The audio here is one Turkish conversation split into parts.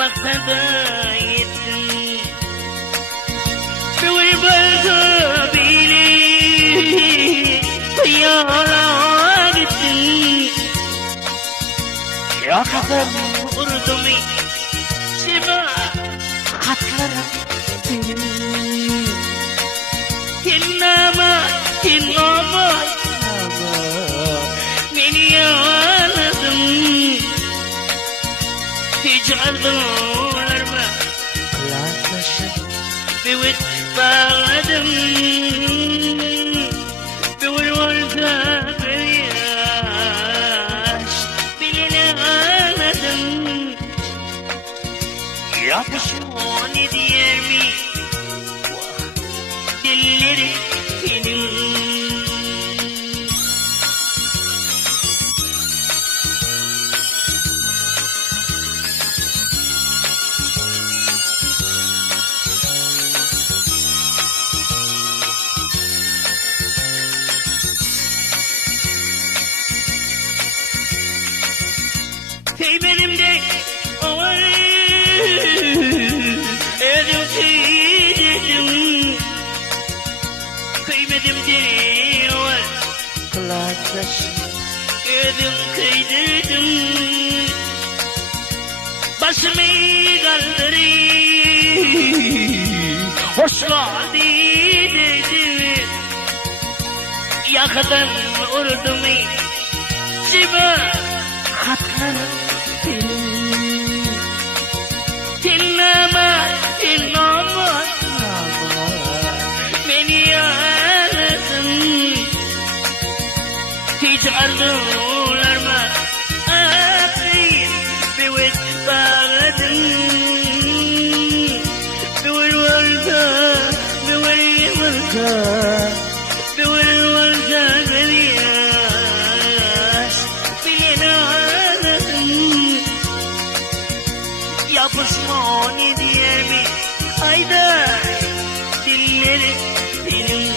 maksada yettim. Bir balta bile yola gittim. Ya kadar vurdum içime katlarım benim. İnnama beni yaladım. Hiç arzular mı kulaklaşıp bir bağladım. Bir varsa bir yaş biline ağladım. Yapışım o ne diyer mi? Dilleri benim. Benim de o var, edim kıydım, kıymedim de o var, kulaklaşım, edim kıydım, başımı kaldırayım, hoş geldin dedim, yakadan vurdum içime katlarım benim. İnnama beni yaladım. Hiç arzular mı atlayıp bir bağladım. Bir varsa bir yaş biline ağladım. Yapışma o ne diyer mi? Ayda dilleri benim.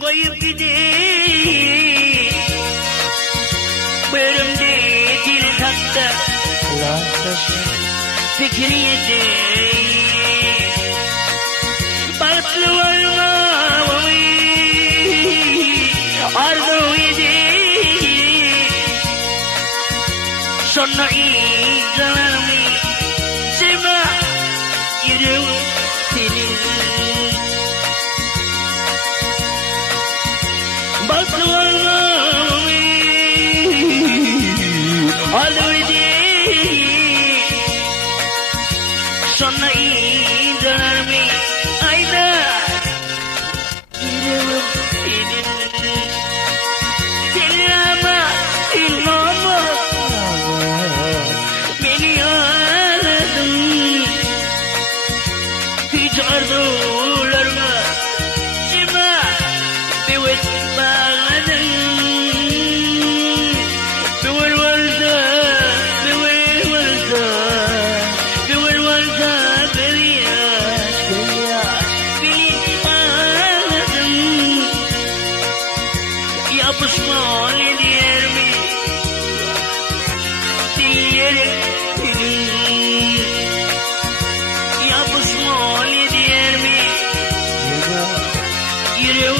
Koyup gideyim, bölümde dil taktı, fikriyede balıklı varmamı arzu edeyim. Sonra izalarımı sevme yüreğim senin. Balıklı varmamı arzu edeyim. Sonra izalarımı ayda yüreğim senin. Seni ama inanma beni yaladım. Hiç arzularıma cima bir bağladım. Bir varsa bir yaş bilip ağladım. Yapışma ne diyer mi? Dilleri benim. Yapışma ne diyer mi? Yüreğim